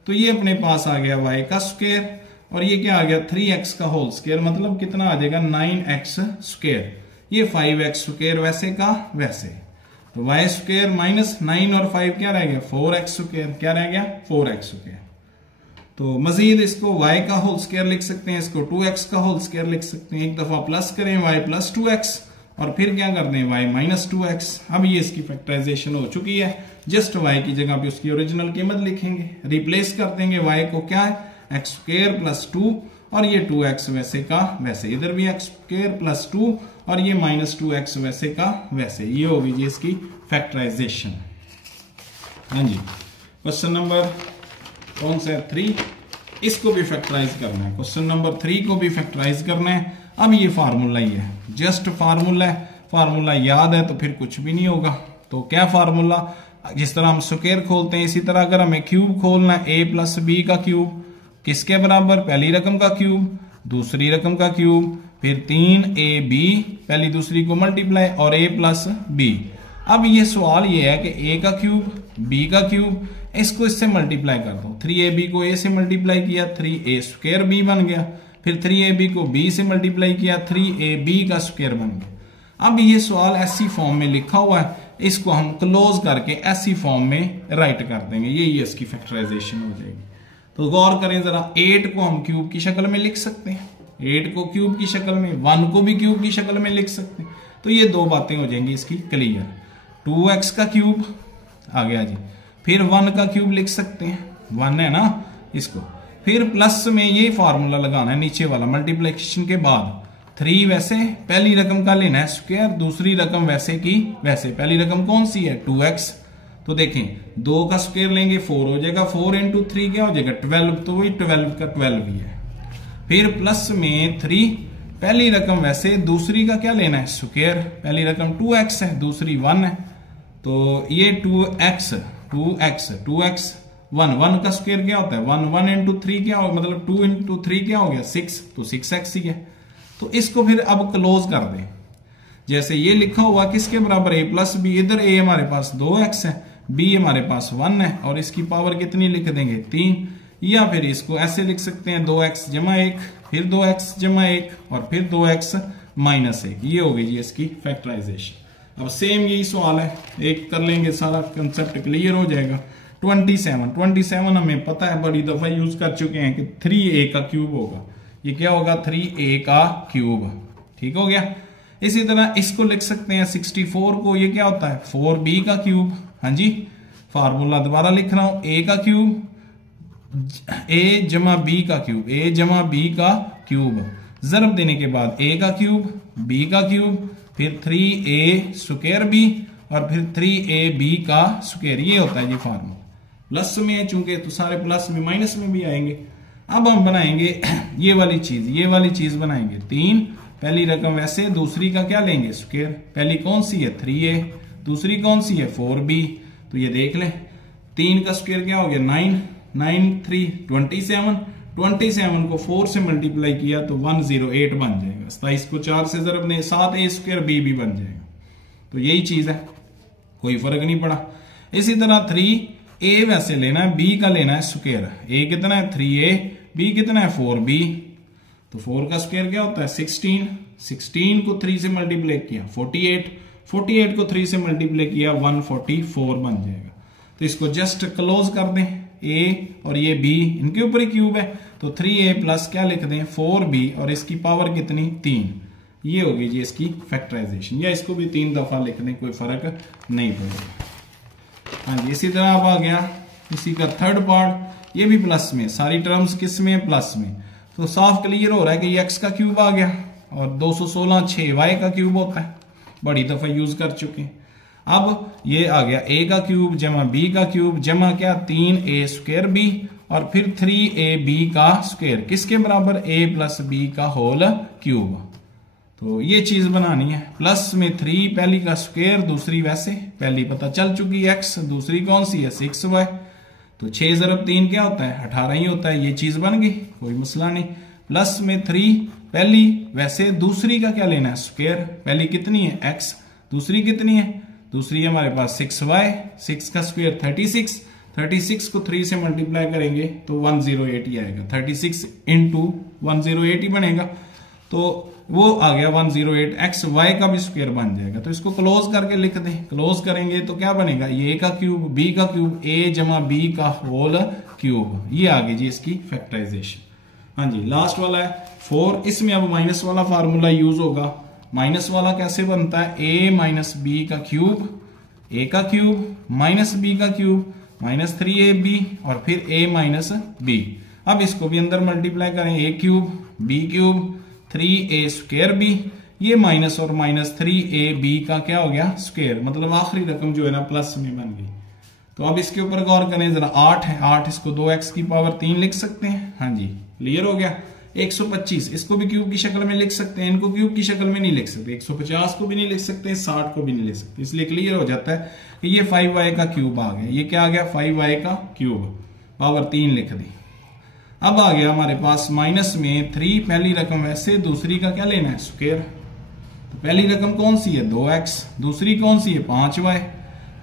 तो ये अपने पास आ गया y का स्क्वायर और ये क्या आ गया 3x का होल स्क्वायर, मतलब कितना आ जाएगा 9x स्क्वायर, ये 5x स्क्वायर वैसे का वैसे, तो y स्क्वायर माइनस 9 और 5 क्या रह गया 4x स्क्वायर, क्या रह गया 4x स्क्वायर। तो मजीद इसको y का होल स्क्वायर लिख सकते हैं, इसको 2x का होल स्क्वायर लिख सकते हैं, एक दफा प्लस करें y प्लस 2x और फिर क्या कर दें y माइनस 2x। अब ये इसकी फैक्टराइजेशन हो चुकी है, जस्ट y की जगह पे उसकी ओरिजिनल कीमत लिखेंगे, रिप्लेस कर देंगे y को क्या है x स्क्वायर प्लस 2 और ये 2x वैसे का वैसे, इधर भी x स्क्वायर प्लस 2 और ये माइनस 2x वैसे का वैसे, ये होगी जी इसकी फैक्टराइजेशन। हाँ जी, क्वेश्चन नंबर कौन सा है 3, इसको भी फैक्टराइज करना है, क्वेश्चन नंबर 3 को भी फैक्टराइज करना है। अब ये फार्मूला ही है, जस्ट फार्मूला है, फार्मूला याद है तो फिर कुछ भी नहीं होगा। तो क्या फार्मूला, जिस तरह हम स्क्वायर खोलते हैं इसी तरह अगर हमें क्यूब खोलना है, a प्लस बी का क्यूब किसके बराबर, पहली रकम का क्यूब दूसरी रकम का क्यूब, फिर 3ab पहली दूसरी को मल्टीप्लाई और a प्लस बी। अब ये सवाल ये है कि a का क्यूब b का क्यूब, इसको इससे मल्टीप्लाई कर दो, 3ab को a से मल्टीप्लाई किया 3a स्क्वायर b बन गया, फिर 3ab को b से मल्टीप्लाई किया 3ab का स्क्वायर बन गया। अब ये सवाल ऐसी फॉर्म में लिखा हुआ है, इसको हम क्लोज करके ऐसी फॉर्म में राइट कर देंगे, यही इसकी फैक्टराइजेशन हो जाएगी। तो गौर करें जरा, 8 को हम क्यूब की शक्ल में लिख सकते हैं, 8 को क्यूब की शक्ल में, 1 को भी क्यूब की शक्ल में लिख सकते हैं, तो ये दो बातें हो जाएंगी इसकी क्लियर। 2x का क्यूब आ गया जी, फिर 1 का क्यूब लिख सकते हैं, 1 है ना इसको, फिर प्लस में ये फार्मूला लगाना है नीचे वाला मल्टीप्लिकेशन के बाद, 3 वैसे पहली रकम का लेना है स्क्वायर, दूसरी रकम वैसे की वैसे। पहली रकम कौन सी है 2x, तो देखें 2 का स्क्वायर लेंगे 4 हो जाएगा, 4 इंटू 3 क्या हो जाएगा 12, तो वही 12 का 12 ही है। फिर प्लस में 3 पहली रकम वैसे, दूसरी का क्या लेना है स्क्वायर। पहली रकम 2x है, दूसरी 1 है, तो ये 2x 1 का स्क्वायर क्या होता है 1 इंटू 3 क्या होगा, मतलब 2 इंटू 3 क्या हो गया 6, तो 6x ही है। तो इसको फिर अब क्लोज कर दें, जैसे ये लिखा हुआ किसके बराबर a प्लस बी, इधर a हमारे पास 2x है, b हमारे पास 1 है, और इसकी पावर कितनी लिख देंगे 3, या फिर इसको ऐसे लिख सकते हैं 2x जमा 1, फिर 2x जमा 1, और फिर 2x माइनस 1। ये हो गई जी इसकी फैक्टराइजेशन। अब सेम यही सवाल है, एक कर लेंगे, सारा कंसेप्ट क्लियर हो जाएगा। 27 हमें पता है, बड़ी दफा यूज कर चुके हैं कि 3a का क्यूब होगा। ये क्या होगा 3a का क्यूब, ठीक हो गया। इसी तरह इसको लिख सकते हैं 64 को, ये क्या होता है 4b का क्यूब। हाँ जी, फार्मूला दोबारा लिख रहा हूं, a का क्यूब a जमा b का क्यूब, a जमा b का क्यूब, जरब देने के बाद a का क्यूब b का क्यूब, फिर 3a स्क्वायर b, और फिर 3ab का स्क्वायर। ये होता है जी फार्मूला। प्लस में है चूंकि, तो सारे प्लस में माइनस में भी आएंगे। अब हम बनाएंगे ये वाली चीज बनाएंगे 3 पहली रकम वैसे, दूसरी का क्या लेंगे स्क्वायर। पहली कौन सी है 3a, दूसरी कौन सी है 4b, तो ये देख लें 3 का स्क्वायर क्या हो गया 9, 9 3 27 को 4 से मल्टीप्लाई किया तो 108 बन जाएगा। 27 को 4 से जरब ने 7a स्क्वायर b भी बन जाएगा। तो यही चीज है, कोई फर्क नहीं पड़ा। इसी तरह 3a वैसे लेना है, b का लेना है स्क्वायर। a कितना है 3a, b कितना है 4b, तो 4 का स्क्वायर क्या होता है 16 को 3 से मल्टीप्लाई किया 48 को 3 से मल्टीप्लाई किया 144 बन जाएगा। तो इसको जस्ट क्लोज कर दें, a और ये b इनके ऊपर ही क्यूब है, तो 3a प्लस क्या लिख दें 4b, और इसकी पावर कितनी 3। ये होगी जी इसकी फैक्टराइजेशन, या इसको भी 3 दफा लिख दें, कोई फर्क नहीं पड़ेगा। हाँ जी, इसी तरह अब आ गया इसी का थर्ड पार्ट, ये भी प्लस में, सारी टर्म्स किस में प्लस में। तो साफ क्लियर हो रहा है कि ये x का क्यूब आ गया, और 216 6y का क्यूब होता है, बड़ी दफा यूज कर चुके हैं। अब ये आ गया a का क्यूब जमा b का क्यूब जमा क्या 3a स्क्वायर b, और फिर 3ab का स्क्वायर किसके बराबर a प्लस b का होल क्यूब। तो ये चीज बनानी है। प्लस में 3 पहली का स्क्वायर, दूसरी वैसे, पहली पता चल चुकी है x, दूसरी कौन सी है 6y, तो 6 ज़रब 3 क्या होता है 18 ही होता है। ये चीज बन गई, कोई मसला नहीं। प्लस में 3 पहली वैसे, दूसरी का क्या लेना है स्क्वायर। पहली कितनी है x, दूसरी कितनी है, दूसरी हमारे पास 6y, 6 का स्क्वायर 36 को 3 से मल्टीप्लाई करेंगे तो 108 ही आएगा। 36 इंटू 108 ही बनेगा, तो वो आ गया 108। एक्स वाई का भी स्क्वायर बन जाएगा। तो इसको क्लोज करके लिख दें, क्लोज करेंगे तो क्या बनेगा ए का क्यूब बी का क्यूब, ए जमा बी का होल क्यूब। ये आ गई जी इसकी फैक्टराइजेशन। हाँ जी, लास्ट वाला है 4। इसमें अब माइनस वाला फार्मूला यूज होगा। माइनस वाला कैसे बनता है, ए माइनस बी का क्यूब, ए का क्यूब माइनस बी का क्यूब माइनस 3ab और फिर a माइनस बी। अब इसको भी अंदर मल्टीप्लाई करें, a cube b cube 3a square b, ये माइनस और माइनस 3ab का क्या हो गया स्क्वायर, मतलब आखिरी रकम जो है ना प्लस में बन गई। तो अब इसके ऊपर गौर करें जरा, 8 है, 8 इसको 2x की पावर 3 लिख सकते हैं। हाँ जी, क्लियर हो गया। 125 इसको भी क्यूब की शक्ल में लिख सकते हैं, इनको क्यूब की शक्ल में नहीं लिख सकते। 150 को भी नहीं लिख सकते, 60 को भी नहीं लिख सकते, इसलिए क्लियर हो जाता है कि ये 5y का क्यूब आ गया। ये क्या आ गया 5y का क्यूब, पावर 3 लिख दी। अब आ गया हमारे पास माइनस में 3, पहली रकम वैसे, दूसरी का क्या लेना है स्क्वायर। तो पहली रकम कौन सी है 2x, दूसरी कौन सी है 5y।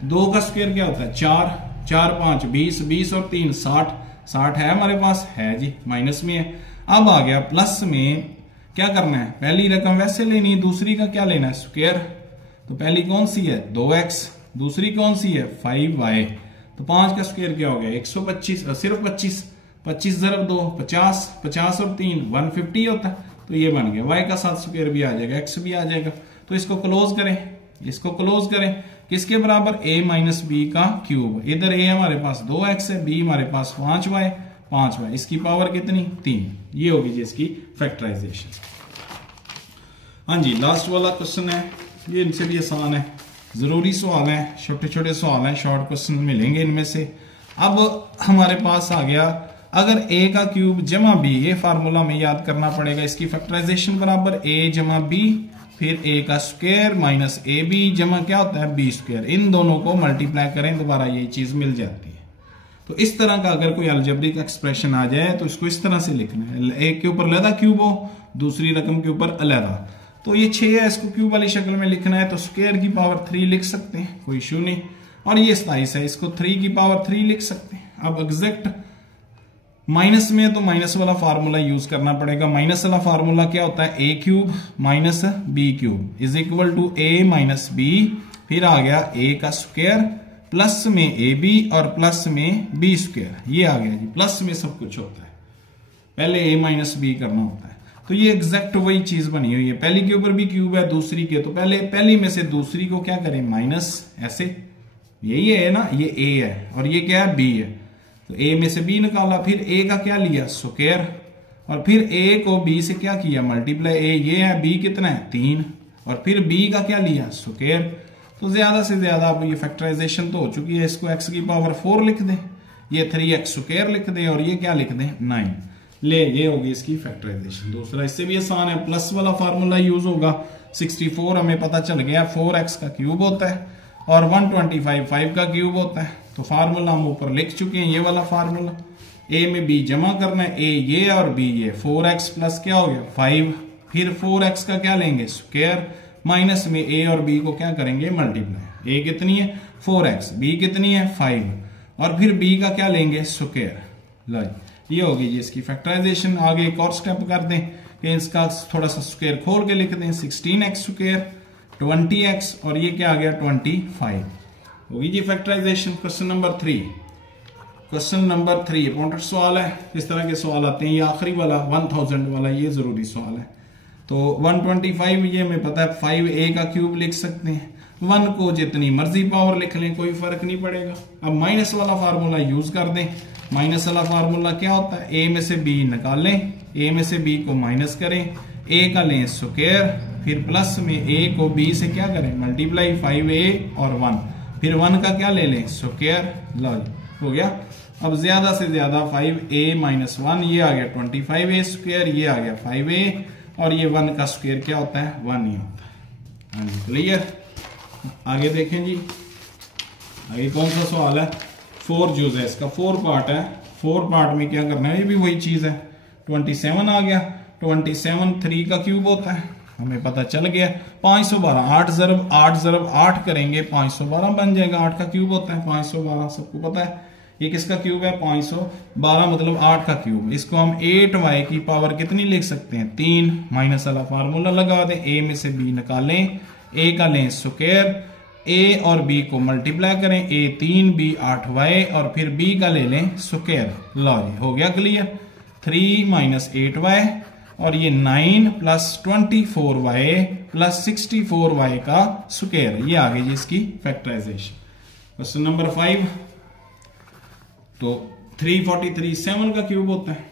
2 का स्क्वायर क्या होता है 4, 4 5 20, 20 और 3 60, 60 है हमारे पास, है जी, माइनस में है। अब आ गया प्लस में, क्या करना है पहली रकम वैसे लेनी है, दूसरी का क्या लेना है स्क्वायर। तो पहली कौन सी है 2x, दूसरी कौन सी है 5y। तो 5 का स्क्वायर क्या हो गया 125, सिर्फ 25, 25 ज़रब 2 50, 50 और 3 150 होता है। तो ये बन गया, y का साथ स्क्वायर भी आ जाएगा, x भी आ जाएगा। तो इसको क्लोज करें, इसको क्लोज करें, किसके बराबर a माइनस बी का क्यूब। इधर a हमारे पास 2x है, b हमारे पास 5y, इसकी पावर कितनी 3। ये होगी जी इसकी फैक्टराइजेशन। हाँ जी, लास्ट वाला क्वेश्चन है, ये इनसे भी आसान है, जरूरी सवाल है, छोटे छोटे सवाल हैं, शॉर्ट क्वेश्चन मिलेंगे इनमें से। अब हमारे पास आ गया, अगर a का क्यूब जमा b, ये फार्मूला हमें याद करना पड़ेगा, इसकी फैक्टराइजेशन बराबर a जमा b, फिर a का स्क्वायर माइनस ए बी जमा क्या होता है b स्क्वायर, इन दोनों को मल्टीप्लाई करें दोबारा ये चीज मिल जाती है। तो इस तरह का अगर कोई अलजेब्रिक एक्सप्रेशन आ जाए तो इसको इस तरह से लिखना है, एक के ऊपर अलहदा क्यूब हो, दूसरी रकम के ऊपर अलहदा। तो ये 6 है, इसको क्यूब वाली शक्ल में लिखना है तो स्क्वायर की पावर 3 लिख सकते हैं, कोई इशू नहीं। और ये 27 है, इसको 3 की पावर 3 लिख सकते हैं। अब एग्जैक्ट माइनस में तो माइनस वाला फार्मूला यूज करना पड़ेगा। माइनस वाला फार्मूला क्या होता है, a cube minus b cube is equal to A minus b, फिर आ गया ए का स्क्वायर प्लस में ए बी और प्लस में बी स्क्वायर, ये आ गया जी, प्लस में सब कुछ होता है, पहले ए माइनस बी करना होता है। तो ये एग्जैक्ट वही चीज बनी हुई है, पहली के ऊपर भी क्यूब है, दूसरी के, तो पहले पहली में से दूसरी को क्या करें माइनस, ऐसे, यही है ना, ये ए है और ये क्या है बी है, तो a में से b निकाला, फिर a का क्या लिया स्क्वायर, और फिर a को b से क्या किया मल्टीप्लाई, a ये है, b कितना है 3, और फिर b का क्या लिया स्क्वायर। तो ज्यादा से ज्यादा अब ये फैक्टराइजेशन तो हो चुकी है, इसको x की पावर 4 लिख दें, ये 3x स्क्वायर लिख दें, और ये क्या लिख दें 9, ले ये होगी इसकी फैक्टराइजेशन। दूसरा इससे भी आसान है, प्लस वाला फार्मूला यूज होगा, 64 हमें पता चल गया 4x का क्यूब होता है और 125 5 का क्यूब होता है। तो फार्मूला हम ऊपर लिख चुके हैं, ये वाला फार्मूला, a में b जमा करना है, a ये और b ये, 4x प्लस क्या हो गया 5, फिर 4x का क्या लेंगे स्क्वायर, माइनस में a और b को क्या करेंगे मल्टीप्लाई, a कितनी है 4x, b कितनी है 5, और फिर b का क्या लेंगे स्क्वायर। लो ये होगी जी इसकी फैक्टराइजेशन। आगे एक और स्टेप कर दें कि इसका थोड़ा सा स्क्वायर खोल के लिख दें, 16x स्क्वायर 20x और ये क्या आ गया 25 होगी जी factorization. Question number 3, question number 3 important सवाल है, इस तरह के सवाल आते हैं, ये आखिरी वाला 1000 वाला ये जरूरी सवाल है। तो 125 ये हमें पता है 5a का क्यूब लिख सकते हैं, 1 को जितनी मर्जी पावर लिख लें कोई फर्क नहीं पड़ेगा। अब माइनस वाला फार्मूला यूज कर दें, माइनस वाला फार्मूला क्या होता है, a में से b निकालें, a में से b को माइनस करें, a का लें स्क्वायर, फिर प्लस में a को b से क्या करें मल्टीप्लाई, 5a और 1, फिर 1 का क्या ले लें स्क्वायर, लो हो गया। अब ज्यादा से ज्यादा 5a माइनस 1 ये आ गया 25a स्क्वायर, ये आ गया 5a और ये 1 का स्क्वायर क्या होता है 1 ही होता है। हाँ जी क्लियर। आगे देखें जी, आगे कौन सा सवाल है, 4 जूज है, इसका 4 पार्ट है, 4 पार्ट में क्या करना है, ये भी वही चीज है। 27 आ गया, 27 3 का क्यूब होता है, हमें पता चल गया। 512 8 ज़रब 8 करेंगे 512 बन जाएगा, 8 का क्यूब होता है 512, सबको पता है। ये किसका क्यूब है 512 मतलब 8 का क्यूब। इसको हम 8y की पावर कितनी लिख सकते हैं 3, माइनस वाला फार्मूला लगा दें, a में से b निकालें, a का लें स्क्वायर, a और b को मल्टीप्लाई करें, a 3 b 8y और फिर b का ले लें स्क्वायर। लो जी हो गया क्लियर, 3 माइनस 8y और ये 9 प्लस 24y प्लस 64y का स्क्वायर, ये आ गई जी इसकी फैक्टराइजेशन। क्वेश्चन नंबर 5, तो 343 7 का क्यूब होता है,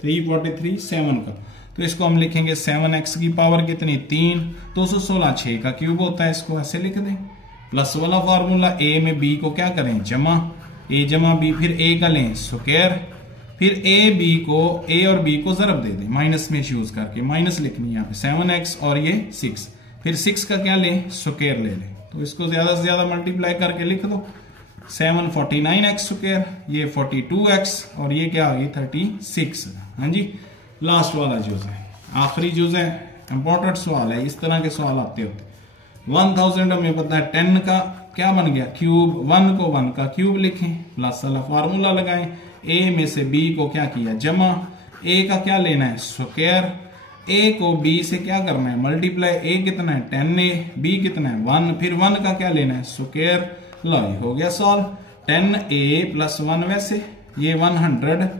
343 7 का, तो इसको हम लिखेंगे 7x की पावर कितनी 3, 216 6 का क्यूब होता है, इसको ऐसे लिख दें। प्लस वाला फार्मूला, a में b को क्या करें जमा, a जमा b, फिर a का लें स्क्वायर, फिर a और b को जरब दे दें माइनस में यूज करके, माइनस लिखनी है यहाँ पे 7x और ये 6, फिर 6 का क्या लें स्क्वायर ले लें, तो इसको ज्यादा से ज्यादा मल्टीप्लाई करके लिख दो, 7 49x स्क्वायर, ये 42x और ये क्या आ गई 36। हाँ जी लास्ट वाला जुज है, आखिरी जुज है, इंपॉर्टेंट सवाल है, इस तरह के सवाल आते होते। 1000 हमें पता है 10 का क्या बन गया क्यूब, 1 को 1 का क्यूब लिखें, प्लस वाला फार्मूला लगाएं, a में से b को क्या किया जमा, a का क्या लेना है स्क्वायर, a को b से क्या करना है मल्टीप्लाई, a कितना है 10a, b कितना है 1, फिर 1 का क्या लेना है स्क्वायर। लो हो गया सॉल्व, 10a प्लस 1 वैसे ये 100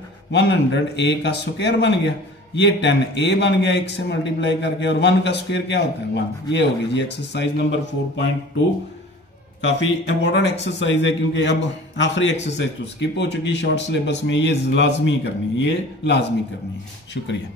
a का स्क्वायर बन गया, ये 10a बन गया 1 से मल्टीप्लाई करके, और 1 का स्क्वायर क्या होता है 1। ये होगी जी एक्सरसाइज नंबर 4.2, काफी इंपॉर्टेंट एक्सरसाइज है क्योंकि अब आखिरी एक्सरसाइज तो स्किप हो चुकी शॉर्ट सिलेबस में, ये लाजमी करनी है, ये लाजमी करनी है। शुक्रिया।